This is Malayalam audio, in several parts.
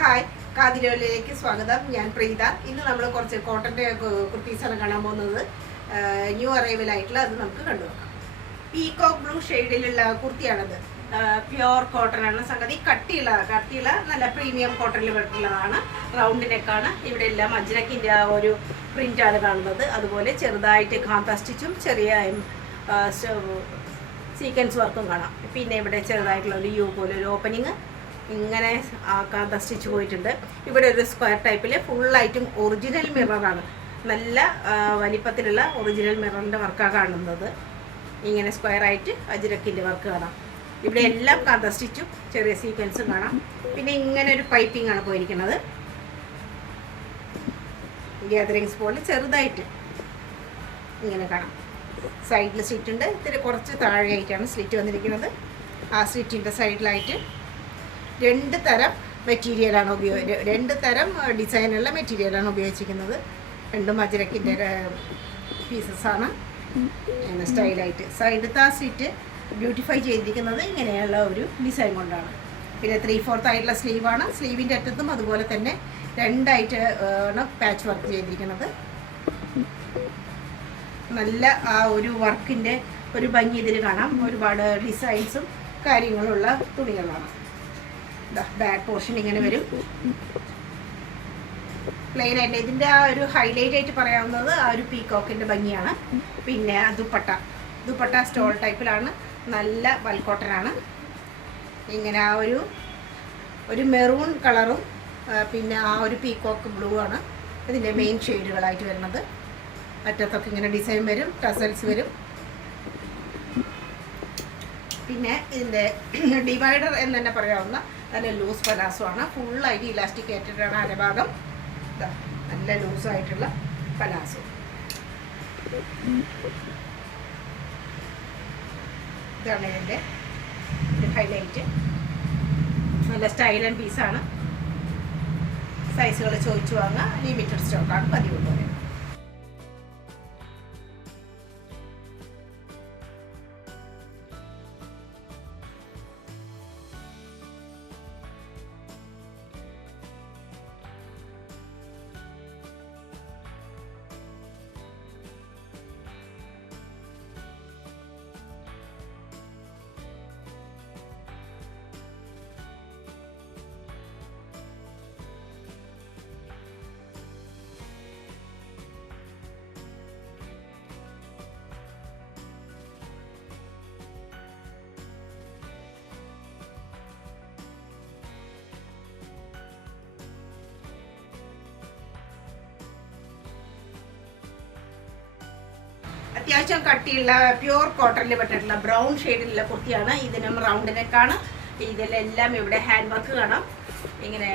ഹായ്, കാതിരോലിലേക്ക് സ്വാഗതം. ഞാൻ പ്രീത. ഇന്ന് നമ്മൾ കുറച്ച് കോട്ടൻ്റെ കുർത്തീസാണ് കാണാൻ പോകുന്നത്. ന്യൂ അറൈവൽ ആയിട്ടുള്ള അത് നമുക്ക് കണ്ടുനോക്കാം. പീകോക്ക് ബ്ലൂ ഷെയ്ഡിലുള്ള കുർത്തിയാണത്. പ്യുവർ കോട്ടൺ ആണ് സംഗതി. കട്ടിയുള്ള നല്ല പ്രീമിയം കോട്ടണിൽ വരുന്നതാണ്. റൗണ്ട് നെക്കാണ്. ഇവിടെ എല്ലാം അജ്രക്കിൻ്റെ ആ ഒരു പ്രിൻ്റാണ് കാണുന്നത്. അതുപോലെ ചെറുതായിട്ട് കാന്ത സ്റ്റിച്ചും ചെറിയ സീക്വൻസ് വർക്കും കാണാം. പിന്നെ ഇവിടെ ചെറുതായിട്ടുള്ള ഒരു യു പോലെ ഒരു ഓപ്പനിങ് ഇങ്ങനെ കാന്ത സ്റ്റിച്ച് പോയിട്ടുണ്ട്. ഇവിടെ ഒരു സ്ക്വയർ ടൈപ്പിൽ ഫുള്ളായിട്ടും ഒറിജിനൽ മിററാണ്. നല്ല വലിപ്പത്തിലുള്ള ഒറിജിനൽ മിററിൻ്റെ വർക്കാണ് കാണുന്നത്. ഇങ്ങനെ സ്ക്വയറായിട്ട് അജ്രക്കിൻ്റെ വർക്ക് കാണാം. ഇവിടെ എല്ലാം കാന്ത സ്റ്റിച്ചും ചെറിയ സീക്വൻസും കാണാം. പിന്നെ ഇങ്ങനെ ഒരു പൈപ്പിംഗ് ആണ് പോയിരിക്കുന്നത്. ഗ്യാതറിങ്സ് പോലെ ചെറുതായിട്ട് ഇങ്ങനെ കാണാം. സൈഡിൽ സ്ലിറ്റ് ഉണ്ട്. ഇത്തിരി കുറച്ച് താഴെയായിട്ടാണ് സ്ലിറ്റ് വന്നിരിക്കുന്നത്. ആ സ്ലിറ്റിൻ്റെ സൈഡിലായിട്ട് രണ്ട് തരം മെറ്റീരിയലാണ് രണ്ട് തരം ഡിസൈനുള്ള മെറ്റീരിയലാണ് ഉപയോഗിച്ചിരിക്കുന്നത്. രണ്ടും അജ്രക്കിൻ്റെ പീസസാണ്. ഇങ്ങനെ സ്റ്റൈലായിട്ട് സൈഡത്തെ ആ സ്ലിറ്റ് ബ്യൂട്ടിഫൈ ചെയ്തിരിക്കുന്നത് ഇങ്ങനെയുള്ള ഒരു ഡിസൈൻ കൊണ്ടാണ്. പിന്നെ 3/4 ആയിട്ടുള്ള സ്ലീവാണ്. സ്ലീവിൻ്റെ അറ്റത്തും അതുപോലെ തന്നെ രണ്ടായിട്ട് ആണ് പാച്ച് വർക്ക് ചെയ്തിരിക്കുന്നത്. നല്ല ആ ഒരു വർക്കിൻ്റെ ഒരു ഭംഗി ഇതിൽ കാണാം. ഒരുപാട് ഡിസൈൻസും കാര്യങ്ങളുള്ള തുണികളാണ്. ബാക്ക് പോർഷൻ ഇങ്ങനെ വരും. പ്ലെയിൻ ആയിട്ട് ഇതിൻ്റെ ആ ഒരു ഹൈലൈറ്റ് ആയിട്ട് പറയാവുന്നത് ആ ഒരു പീകോക്കിൻ്റെ ഭംഗിയാണ്. പിന്നെ ദുപ്പട്ട സ്റ്റോൾ ടൈപ്പിലാണ്. നല്ല വൽക്കോട്ടനാണ്. ഇങ്ങനെ ആ ഒരു മെറൂൺ കളറും പിന്നെ ആ ഒരു പീകോക്ക് ബ്ലൂ ആണ് ഇതിൻ്റെ മെയിൻ ഷെയ്ഡുകളായിട്ട് വരുന്നത്. അറ്റത്തൊക്കെ ഇങ്ങനെ ഡിസൈൻ വരും, ടസൽസ് വരും. പിന്നെ ഇതിൻ്റെ ഡിവൈഡർ എന്ന് തന്നെ പറയാവുന്ന നല്ല ലൂസ് പലാസോ ആണ്. ഫുള്ളായിട്ട് ഇലാസ്റ്റിക്കേറ്റഡ് ആണ് അരഭാഗം. നല്ല ലൂസായിട്ടുള്ള പലാസോ. ഇതാണ് ഇതിൻ്റെ ഹൈലൈറ്റ്. നല്ല സ്റ്റൈൽ ആൻഡ് പീസാണ്. സൈസുകൾ ചോദിച്ചു വാങ്ങാം. ലിമിറ്റഡ് സ്റ്റോക്കാണ് പതിവ് പോലെ. അത്യാവശ്യം കട്ടിയുള്ള പ്യുവർ കോട്ടണിൽ പെട്ടിട്ടുള്ള ബ്രൗൺ ഷെയ്ഡിലുള്ള കുർത്തിയാണ്. ഇതിനും റൗണ്ട് നെക്കാണ്. ഇതിലെല്ലാം ഇവിടെ ഹാൻഡ് വർക്ക് കാണാം. ഇങ്ങനെ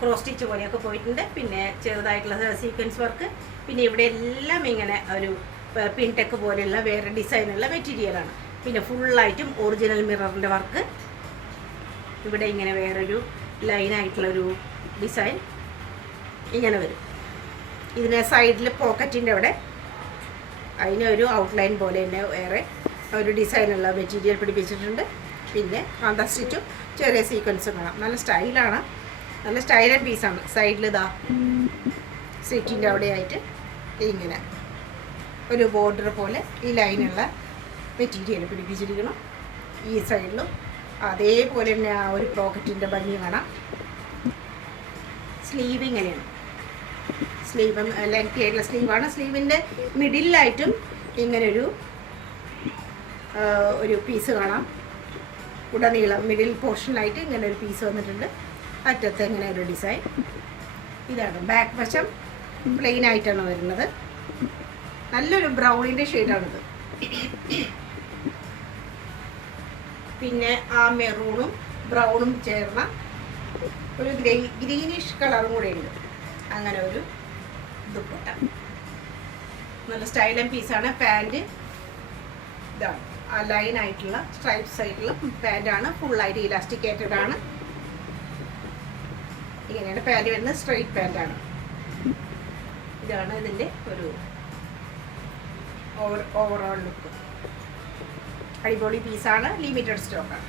ക്രോസ് സ്റ്റിച്ച് പോലെയൊക്കെ പോയിട്ടുണ്ട്. പിന്നെ ചെറുതായിട്ടുള്ള സീക്വൻസ് വർക്ക്. പിന്നെ ഇവിടെ എല്ലാം ഇങ്ങനെ ഒരു പിൻടെക്ക് പോലെയുള്ള വേറെ ഡിസൈനുള്ള മെറ്റീരിയലാണ്. പിന്നെ ഫുള്ളായിട്ടും ഒറിജിനൽ മിററിൻ്റെ വർക്ക്. ഇവിടെ ഇങ്ങനെ വേറൊരു ലൈനായിട്ടുള്ളൊരു ഡിസൈൻ ഇങ്ങനെ വരും. ഇതിന് സൈഡിൽ പോക്കറ്റിൻ്റെ അവിടെ അതിനൊരു ഔട്ട്ലൈൻ പോലെ തന്നെ വേറെ ഒരു ഡിസൈനുള്ള മെറ്റീരിയൽ പിടിപ്പിച്ചിട്ടുണ്ട്. പിന്നെ കാന്ത സ്റ്റിച്ചും ചെറിയ സീക്വൻസും കാണാം. നല്ല സ്റ്റൈലാണ്. നല്ല സ്റ്റൈൽ ആൻഡ് പീസാണ്. സൈഡിൽ ഇതാ സ്റ്റിച്ചിൻ്റെ അവിടെയായിട്ട് ഇങ്ങനെ ഒരു ബോർഡർ പോലെ ഈ ലൈനുള്ള മെറ്റീരിയൽ പിടിപ്പിച്ചിരിക്കണം. ഈ സൈഡിലും അതേപോലെ തന്നെ ആ ഒരു പോക്കറ്റിൻ്റെ ഭംഗി കാണാം. സ്ലീവ് ഇങ്ങനെയാണ്. സ്ലീവ് ലെങ്തി ആയിട്ടുള്ള സ്ലീവാണ്. സ്ലീവിൻ്റെ മിഡിലായിട്ടും ഇങ്ങനെ ഒരു പീസ് കാണാം. ഉടനീളം മിഡിൽ പോർഷനിലായിട്ട് ഇങ്ങനെ ഒരു പീസ് വന്നിട്ടുണ്ട്. അറ്റത്ത് ഇങ്ങനെ ഒരു ഡിസൈൻ. ഇതാണ് ബാക്ക് വശം. പ്ലെയിൻ ആയിട്ടാണ് വരുന്നത്. നല്ലൊരു ബ്രൗണിൻ്റെ ഷെയ്ഡാണിത്. പിന്നെ ആ മെറൂണും ബ്രൗണും ചേർന്ന ഒരു ഗ്രീനിഷ് കളറും കൂടെ ഉണ്ട്. അങ്ങനെ ഒരു ദുപ്പട്ട. നല്ല സ്റ്റൈൽ ആൻഡ് പീസാണ്. പാൻറ് ഇതാണ് ആ ലൈൻ ആയിട്ടുള്ള സ്ട്രൈപ്സ് ആയിട്ടുള്ള പാൻറ്റാണ്. ഫുള്ളായിട്ട് ഇലാസ്റ്റിക്കേറ്റഡ് ആണ്. ഇങ്ങനെയാണ് പാൻറ് വരുന്നത്. സ്ട്രെയിറ്റ് പാൻറ്റാണ്. ഇതാണ് ഇതിൻ്റെ ഒരു ഓവറോൾ ലുക്ക്. അടിപൊളി പീസാണ്. ലിമിറ്റഡ് സ്റ്റോക്കാണ്.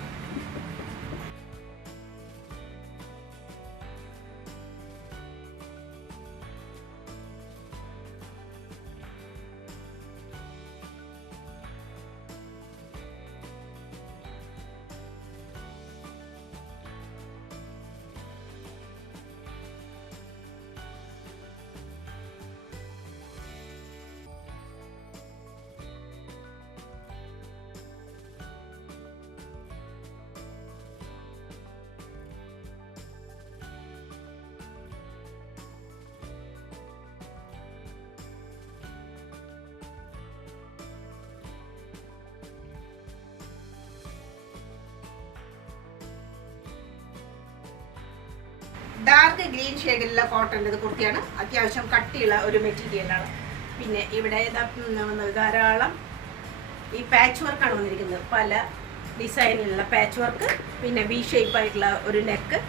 ഡാർക്ക് ഗ്രീൻ ഷെയ്ഡിലുള്ള കോട്ടൻ്റെ കുർത്തിയാണ്. അത്യാവശ്യം കട്ടിയുള്ള ഒരു മെറ്റീരിയലാണ്. പിന്നെ ഇവിടെ ധാരാളം ഈ പാച്ച് വർക്കാണ് വന്നിരിക്കുന്നത്. പല ഡിസൈനിലുള്ള പാച്ച് വർക്ക്, പിന്നെ വി ഷേപ്പായിട്ടുള്ള ഒരു നെക്ക്.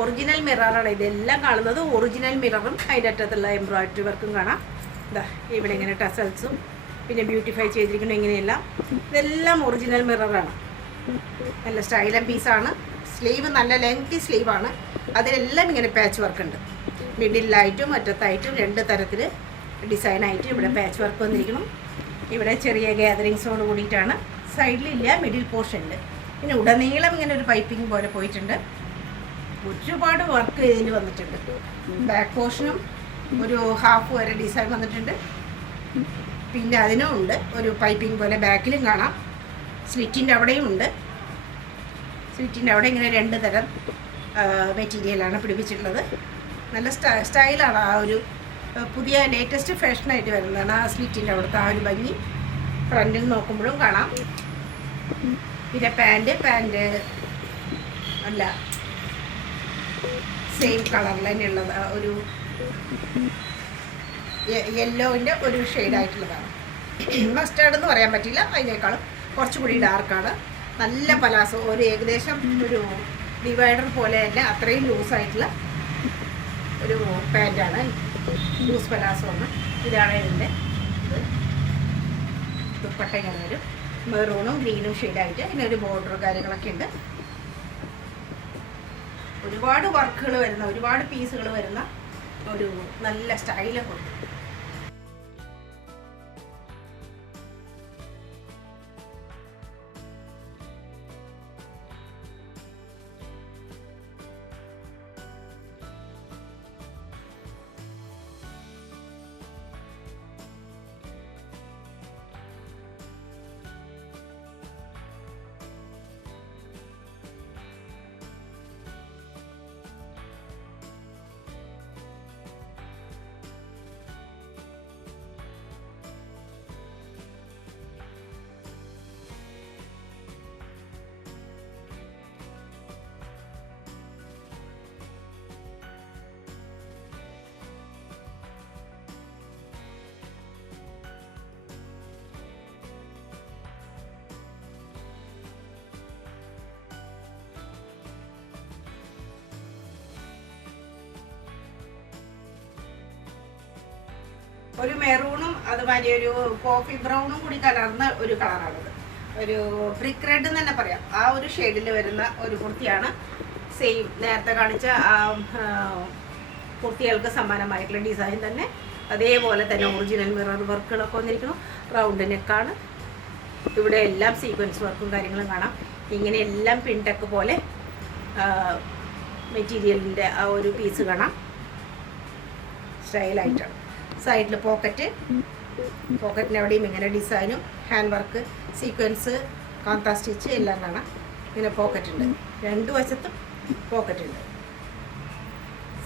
ഒറിജിനൽ മിററാണ് ഇതെല്ലാം കാണുന്നത്. ഒറിജിനൽ മിററും അതിൻ്റെ അറ്റത്തുള്ള എംബ്രോയിഡറി വർക്കും കാണാം. ഇതാ ഇവിടെ ഇങ്ങനെ ടസൽസും പിന്നെ ബ്യൂട്ടിഫൈ ചെയ്തിരിക്കണം. ഇങ്ങനെയെല്ലാം ഇതെല്ലാം ഒറിജിനൽ മിററാണ്. നല്ല സ്റ്റൈലൻ പീസാണ്. സ്ലീവ് നല്ല ലെങ്തി സ്ലീവാണ്. അതിലെല്ലാം ഇങ്ങനെ പാച്ച് വർക്ക് ഉണ്ട്. മിഡിലായിട്ടും അറ്റത്തായിട്ടും 2 തരത്തിൽ ഡിസൈനായിട്ട് ഇവിടെ പാച്ച് വർക്ക് വന്നിരിക്കണം. ഇവിടെ ചെറിയ ഗ്യാതറിങ്സോട് കൂടിയിട്ടാണ്. സൈഡിലില്ല, മിഡിൽ പോർഷനിൽ. പിന്നെ ഉടനീളം ഇങ്ങനെ ഒരു പൈപ്പിംഗ് പോലെ പോയിട്ടുണ്ട്. ഒരുപാട് വർക്ക് ഇതിൽ വന്നിട്ടുണ്ട്. ബാക്ക് പോർഷനും ഒരു ഹാഫ് വരെ ഡിസൈൻ വന്നിട്ടുണ്ട്. പിന്നെ അതിനും ഉണ്ട് ഒരു പൈപ്പിംഗ് പോലെ ബാക്കിലും കാണാം. സ്ലിറ്റിൻ്റെ അവിടെയും ഉണ്ട്. സ്ലിറ്റിൻ്റെ അവിടെ ഇങ്ങനെ 2 തരം മെറ്റീരിയലാണ് പിടിപ്പിച്ചിട്ടുള്ളത്. നല്ല സ്റ്റൈലാണ്. ആ ഒരു പുതിയ ലേറ്റസ്റ്റ് ഫാഷനായിട്ട് വരുന്നതാണ് ആ സ്ലിറ്റിൻ്റെ അവിടുത്തെ ആ ഒരു ഭംഗി. ഫ്രണ്ടിൽ നോക്കുമ്പോഴും കാണാം. പിന്നെ പാൻറ് അല്ല സെയിം കളറിൽ തന്നെയുള്ളത്. ഒരു യെല്ലോവിൻ്റെ ഒരു ഷെയ്ഡായിട്ടുള്ളതാണ്. മസ്റ്റാർഡ് എന്ന് പറയാൻ പറ്റില്ല, അതിനേക്കാളും കുറച്ചുകൂടി ഡാർക്കാണ്. നല്ല പലാസോ, ഒരു ഏകദേശം ഒരു ഡിവൈഡർ പോലെ തന്നെ അത്രയും ലൂസായിട്ടുള്ള ഒരു പാൻറ്റാണ്. ലൂസ് പലാസോ ആണ്. ഇതാണ് ഇതിൻ്റെ ദുപ്പട്ട. ഇങ്ങനെ വരും മെറൂണും ഗ്രീനും ഷെയ്ഡായിട്ട്. പിന്നെ ഒരു ബോർഡർ കാര്യങ്ങളൊക്കെ ഉണ്ട്. ഒരുപാട് വർക്കുകൾ വരുന്ന, ഒരുപാട് പീസുകൾ വരുന്ന ഒരു നല്ല സ്റ്റൈലൊക്കെ ഉണ്ട്. ഒരു മെറൂണും അതുമാതിരി ഒരു കോഫി ബ്രൗണും കൂടി കലർന്ന ഒരു കളറാണത്. ഒരു ബ്രിക്ക് റെഡ് എന്ന് തന്നെ പറയാം. ആ ഒരു ഷെയ്ഡിൽ വരുന്ന ഒരു കുർത്തിയാണ്. സെയിം നേരത്തെ കാണിച്ച ആ കുർത്തികൾക്ക് സമാനമായിട്ടുള്ള ഡിസൈൻ തന്നെ. അതേപോലെ തന്നെ ഒറിജിനൽ മിറർ വർക്കുകളൊക്കെ വന്നിരിക്കുന്നു. റൗണ്ട് നെക്കാണ്. ഇവിടെ എല്ലാം സീക്വൻസ് വർക്കും കാര്യങ്ങളും കാണാം. ഇങ്ങനെ എല്ലാം പിൻടെക്ക് പോലെ മെറ്റീരിയലിൻ്റെ ആ ഒരു പീസ് കാണാം. സ്റ്റൈലായിട്ടാണ്. സൈഡിൽ പോക്കറ്റിന് എവിടെയും ഇങ്ങനെ ഡിസൈനും ഹാൻഡ് വർക്ക് സീക്വൻസ് കാന്ത സ്റ്റിച്ച് എല്ലാം കാണാം. ഇങ്ങനെ പോക്കറ്റ് ഉണ്ട്. 2 വശത്തും പോക്കറ്റ് ഉണ്ട്.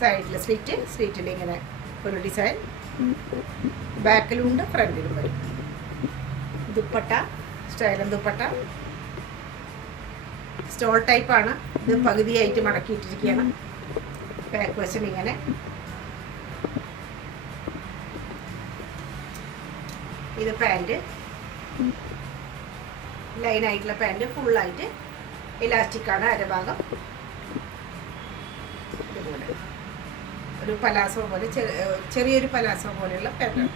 സൈഡിൽ സ്ലിറ്റിൽ ഇങ്ങനെ ഒരു ഡിസൈൻ. ബാക്കിലും ഉണ്ട്, ഫ്രണ്ടിലും വരും. ദുപ്പട്ട സ്റ്റൈലൻ ദുപ്പട്ട സ്റ്റോൾ ടൈപ്പാണ്. ഇത് പകുതിയായിട്ട് മടക്കിയിട്ടിരിക്കുകയാണ്. ബാക്ക് വശം ഇങ്ങനെ. ഇത് പാൻറ്, ലൈനായിട്ടുള്ള പാൻറ്, ഫുള്ളായിട്ട് ഇലാസ്റ്റിക്കാണ് അരഭാഗം. ഇതുപോലെ ഒരു പലാസോ പോലെ, ചെറിയൊരു പലാസോ പോലെയുള്ള പാൻറ്.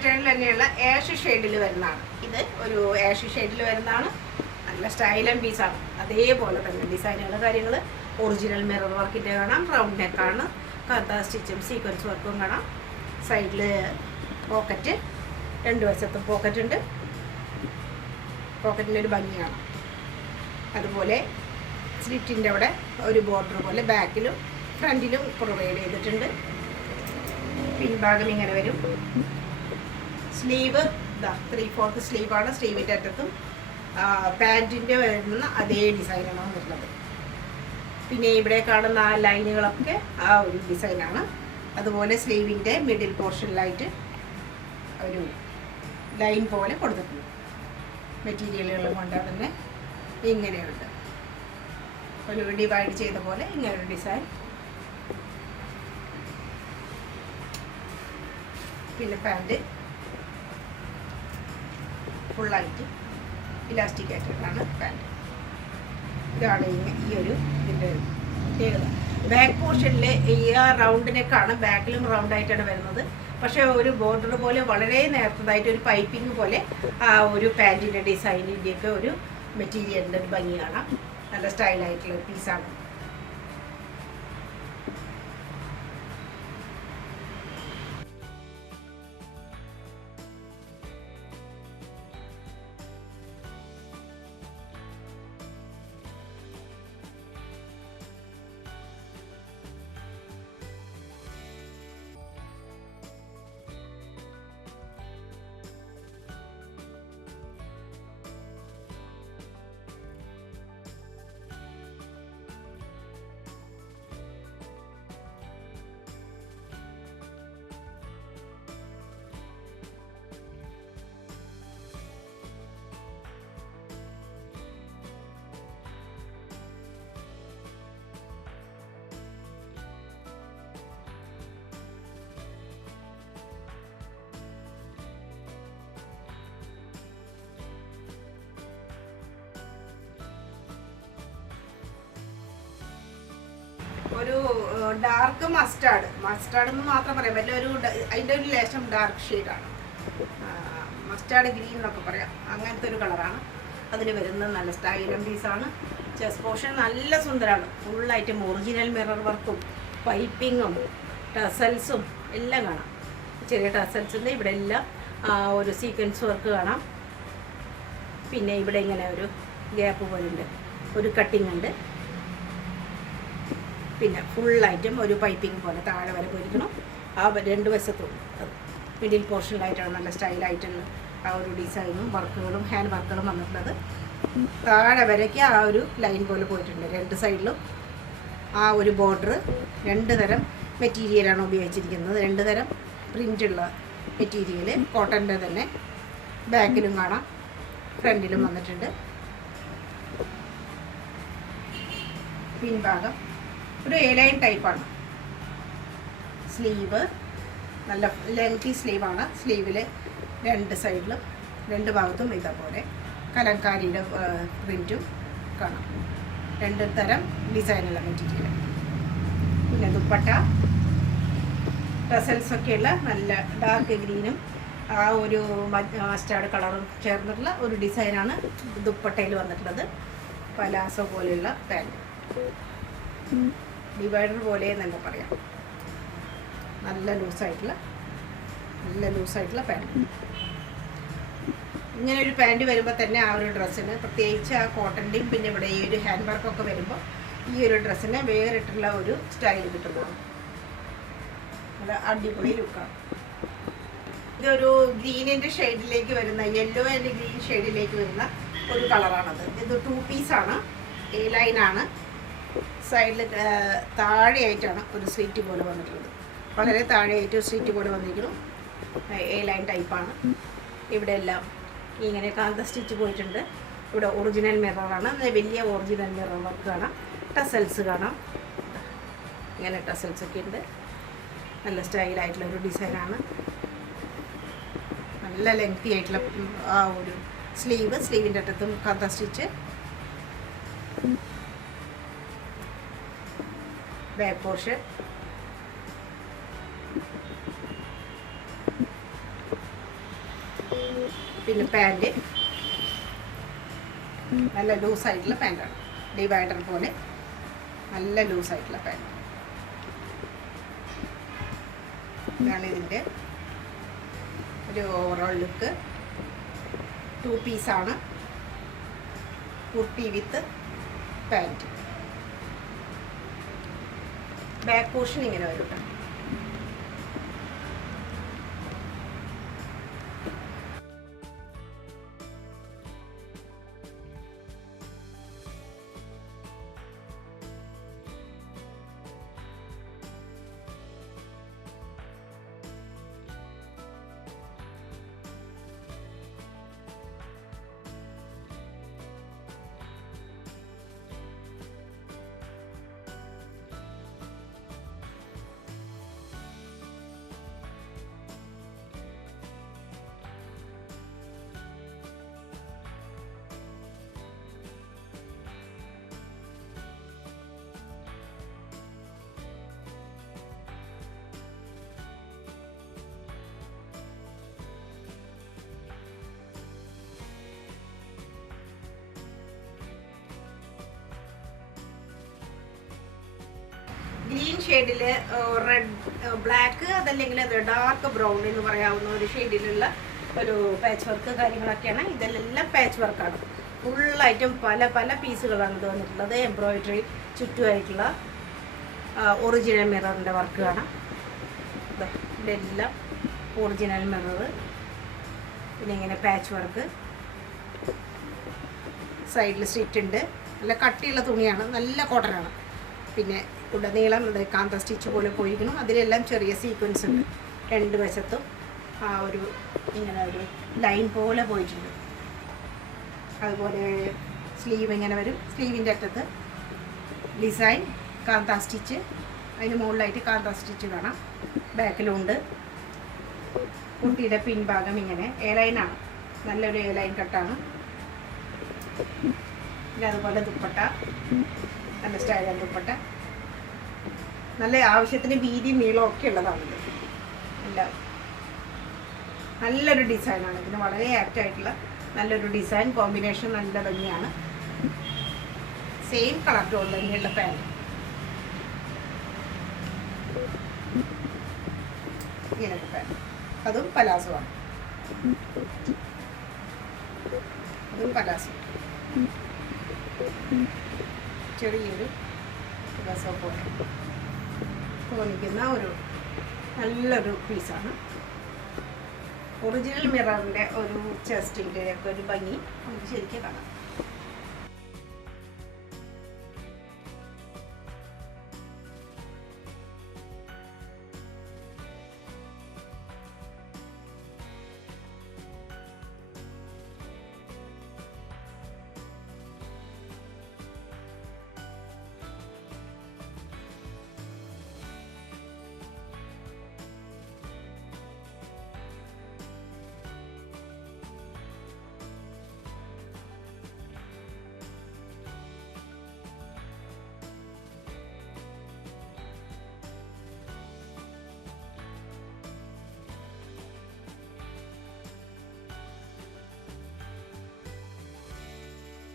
പാറ്റേണിൽ തന്നെയുള്ള ആഷ് ഷെയ്ഡിൽ വരുന്നതാണ്. ഇത് ഒരു ആഷ് ഷെയ്ഡിൽ വരുന്നതാണ്. നല്ല സ്റ്റൈലൻ പീസാണ്. അതേപോലെ തന്നെ ഡിസൈനുകൾ കാര്യങ്ങൾ ഒറിജിനൽ മിറർ വർക്കിൻ്റെ കാണാം. റൗണ്ട് നെക്കാണ്. കഥ സ്റ്റിച്ചും സീക്വൻസ് വർക്കും കാണാം. സൈഡിൽ പോക്കറ്റ്, രണ്ട് വശത്തും പോക്കറ്റ് ഉണ്ട്. പോക്കറ്റിൻ്റെ ഒരു ഭംഗിയാണ്. അതുപോലെ സ്ലിറ്റിൻ്റെ അവിടെ ഒരു ബോർഡർ പോലെ ബാക്കിലും ഫ്രണ്ടിലും പ്രൊവൈഡ് ചെയ്തിട്ടുണ്ട്. പിൻഭാഗം ഇങ്ങനെ വരും. സ്ലീവ് ഇതാ 3/4 സ്ലീവാണ്. സ്ലീവിൻ്റെ അറ്റത്തും പാൻറ്റിൻ്റെ വരുന്ന അതേ ഡിസൈനാണ് വന്നിട്ടുള്ളത്. പിന്നെ ഇവിടെ കാണുന്ന ആ ലൈനുകളൊക്കെ ആ ഒരു ഡിസൈനാണ്. അതുപോലെ സ്ലീവിൻ്റെ മിഡിൽ പോർഷനിലായിട്ട് ഒരു ലൈൻ പോലെ കൊടുത്തിട്ടുണ്ട്. മെറ്റീരിയലുകൾ കൊണ്ട് തന്നെ ഇങ്ങനെയുണ്ട്. ഒരു ഡിവൈഡ് ചെയ്ത പോലെ ഇങ്ങനൊരു ഡിസൈൻ. പിന്നെ പാൻറ്റ് ഫുള്ളായിട്ട് ഇലാസ്റ്റിക് ആയിട്ടാണ് പാൻറ്റ്. ഇതാണ് ഈ ഒരു ഇതിൻ്റെ പ്രത്യേകത. ബാക്ക് പോർഷനിൽ ഈ ആ റൗണ്ടിനേക്കാണ് ബാക്കിലും റൗണ്ടായിട്ടാണ് വരുന്നത്. പക്ഷേ ഒരു ബോർഡർ പോലെ വളരെ നേർത്തതായിട്ട് ഒരു പൈപ്പിംഗ് പോലെ ആ ഒരു പാൻറ്റിൻ്റെ ഡിസൈനിൻ്റെയൊക്കെ ഒരു മെറ്റീരിയലിൻ്റെ ഒരു ഭംഗി കാണാം. നല്ല സ്റ്റൈലായിട്ടുള്ള പീസാണ്. ഒരു ഡാർക്ക് മസ്റ്റാർഡ് എന്ന് മാത്രം പറയാൻ പറ്റില്ല. അതിൻ്റെ ഒരു ലേശം ഡാർക്ക് ഷെയ്ഡാണ്. മസ്റ്റാർഡ് ഗ്രീൻ എന്നൊക്കെ പറയാം. അങ്ങനത്തെ ഒരു കളറാണ് അതിൽ വരുന്നത്. നല്ല സ്റ്റൈലൻ പീസാണ്. ചെസ്റ്റ് പോർഷൻ നല്ല സുന്ദരമാണ്. ഫുള്ളായിട്ട് ഒറിജിനൽ മിറർ വർക്കും പൈപ്പിങ്ങും ടസൽസും എല്ലാം കാണാം. ചെറിയ ടസൽസിൻ്റെ ഇവിടെ എല്ലാം ഒരു സീക്വൻസ് വർക്ക് കാണാം. പിന്നെ ഇവിടെ ഇങ്ങനെ ഒരു ഗ്യാപ്പ് പോലുണ്ട്, ഒരു കട്ടിങ് ഉണ്ട്. പിന്നെ ഫുള്ളായിട്ടും ഒരു പൈപ്പിംഗ് പോലെ താഴെ വരെ പോയിരിക്കണം. ആ രണ്ട് വശത്തും മിഡിൽ പോർഷനിലായിട്ടാണ് നല്ല സ്റ്റൈലായിട്ടുള്ള ആ ഒരു ഡിസൈനും വർക്കുകളും ഹാൻഡ് വർക്കുകളും വന്നിട്ടുള്ളത്. താഴെ വരയ്ക്ക് ആ ഒരു ലൈൻ പോലെ പോയിട്ടുണ്ട്. രണ്ട് സൈഡിലും ആ ഒരു ബോർഡർ. രണ്ട് തരം മെറ്റീരിയലാണ് ഉപയോഗിച്ചിരിക്കുന്നത്. രണ്ട് തരം പ്രിൻ്റുള്ള മെറ്റീരിയൽ. കോട്ടൻ്റെ തന്നെ ബാക്കിലും കാണാം, ഫ്രണ്ടിലും വന്നിട്ടുണ്ട്. പിൻഭാഗം ഒരു എലൈൻ ടൈപ്പാണ്. സ്ലീവ് നല്ല ലെങ്തി സ്ലീവാണ്. സ്ലീവിൽ രണ്ട് സൈഡിലും രണ്ട് ഭാഗത്തും ഇതേപോലെ കലങ്കാരിയുടെ പ്രിൻറ്റും കാണാം. രണ്ട് തരം ഡിസൈനുള്ള മെറ്റീരിയൽ. പിന്നെ ദുപ്പട്ട ടസൽസൊക്കെയുള്ള നല്ല ഡാർക്ക് ഗ്രീനും ആ ഒരു മസ്റ്റാർഡ് കളറും ചേർന്നിട്ടുള്ള ഒരു ഡിസൈനാണ് ദുപ്പട്ടയിൽ വന്നിട്ടുള്ളത്. പലാസോ പോലെയുള്ള പാൻറ്റ്, ഡിവൈഡർ പോലെ എന്നല്ല പറയാം. നല്ല ലൂസായിട്ടുള്ള പാൻറ്റ്. ഇങ്ങനെ ഒരു പാൻറ്റ് വരുമ്പോൾ തന്നെ ആ ഒരു ഡ്രസ്സിന് പ്രത്യേകിച്ച് ആ കോട്ടൻ്റെയും പിന്നെ ഇവിടെ ഈ ഒരു ഹാൻഡ് വർക്കൊക്കെ വരുമ്പോൾ ഈ ഒരു ഡ്രസ്സിന് വേറിട്ടുള്ള ഒരു സ്റ്റൈൽ കിട്ടുന്നതാണ്. നല്ല അടിപൊളി ലുക്കാണ്. ഇതൊരു ഗ്രീനിൻ്റെ ഷെയ്ഡിലേക്ക് വരുന്ന, യെല്ലോ ആൻഡ് ഗ്രീൻ ഷെയ്ഡിലേക്ക് വരുന്ന ഒരു കളറാണത്. ഇത് 2 പീസാണ്. എ ലൈനാണ്. സൈഡിൽ താഴെയായിട്ടാണ് ഒരു സ്ലിറ്റ് പോലെ വന്നിട്ടുള്ളത്. വളരെ താഴെയായിട്ട് സ്ലിറ്റ് പോലെ വന്നിരിക്കുന്നു. എ ലൈൻ ടൈപ്പാണ്. ഇവിടെ എല്ലാം ഇങ്ങനെ കാന്ത സ്റ്റിച്ച് പോയിട്ടുണ്ട്. ഇവിടെ ഒറിജിനൽ മിററാണ്. വലിയ ഒറിജിനൽ മിറർ വർക്ക് കാണാം. ടസൽസ് കാണാം. ഇങ്ങനെ ടസൽസൊക്കെ ഉണ്ട്. നല്ല സ്റ്റൈലായിട്ടുള്ള ഒരു ഡിസൈനാണ്. നല്ല ലെങ്തി ആയിട്ടുള്ള ആ ഒരു സ്ലീവിൻ്റെ അറ്റത്തും കാന്ത സ്റ്റിച്ച്. ബാക്ക് പോർഷൻ പിന്നെ പാൻറ് നല്ല ലൂസായിട്ടുള്ള പാൻറ്റാണ്, ഡിവൈഡർ പോലെ നല്ല ലൂസായിട്ടുള്ള പാൻറ്. ഇതാണ് ഇതിൻ്റെ ഒരു ഓവറോൾ ലുക്ക്. 2 പീസാണ്, കുർത്തി വിത്ത് പാൻറ്. ബാക്ക് പോർഷൻ ഇങ്ങനെ വരും കേട്ടോ. ഗ്രീൻ ഷെയ്ഡിൽ റെഡ് ബ്ലാക്ക് അതല്ലെങ്കിൽ അത് ഡാർക്ക് ബ്രൗൺ എന്ന് പറയാവുന്ന ഒരു ഷെയ്ഡിലുള്ള ഒരു പാച്ച് വർക്ക് കാര്യങ്ങളൊക്കെയാണ്. ഇതെല്ലാം പാച്ച് വർക്കാണ്. ഫുള്ളായിട്ടും പല പല പീസുകളാണ് ഇത് വന്നിട്ടുള്ളത്. എംബ്രോയിഡറി ചുറ്റുമായിട്ടുള്ള ഒറിജിനൽ മിററിൻ്റെ വർക്ക് കാണാം. ഇതെല്ലാം ഒറിജിനൽ മിറർ. പിന്നെ ഇങ്ങനെ പാച്ച് വർക്ക്, സൈഡിൽ സ്റ്റിച്ച് ഉണ്ട്. നല്ല കട്ടിയുള്ള തുണിയാണ്, നല്ല കോട്ടനാണ്. പിന്നെ ഉടനീളം കാന്ത സ്റ്റിച്ച് പോലെ പോയിരിക്കണം. അതിലെല്ലാം ചെറിയ സീക്വൻസ് ഉണ്ട്. 2 വശത്തും ആ ഒരു ഇങ്ങനെ ഒരു ലൈൻ പോലെ പോയിട്ടുണ്ട്. അതുപോലെ സ്ലീവ് ഇങ്ങനെ വരും. സ്ലീവിൻ്റെ അറ്റത്ത് ഡിസൈൻ കാന്ത സ്റ്റിച്ച്, അതിന് മുകളിലായിട്ട് കാന്ത സ്റ്റിച്ച് കാണാം. ബാക്കിലുണ്ട്. കുട്ടിയുടെ പിൻഭാഗം ഇങ്ങനെ എയർലൈനാണ്, നല്ലൊരു എയർലൈൻ കട്ടാണ്. പിന്നെ അതുപോലെ ദുപ്പട്ട, നല്ല സ്റ്റൈലൻ ദുപ്പട്ട, നല്ല ആവശ്യത്തിന് വീതി നീളം ഒക്കെ ഉള്ളതാണിത്. എല്ലാം നല്ലൊരു ഡിസൈനാണ്. ഇതിന് വളരെ ആപ്റ്റായിട്ടുള്ള നല്ലൊരു ഡിസൈൻ കോമ്പിനേഷൻ, നല്ല ഭംഗിയാണ്. സെയിം കളർ ടോൺ തന്നെയുള്ള പാൻറ്. ഇങ്ങനത്തെ പാൻറ്, അതും പലാസോ ആണ്. അതും പലാസോ, ചെറിയൊരു പലാസോ പോലെ തോന്നിക്കുന്ന ഒരു നല്ലൊരു പീസാണ്. ഒറിജിനൽ മിററിൻ്റെ ഒരു ചെസ്റ്റിൻ്റെ ഒക്കെ ഒരു ഭംഗി നമുക്ക് ശരിക്കും കാണാം.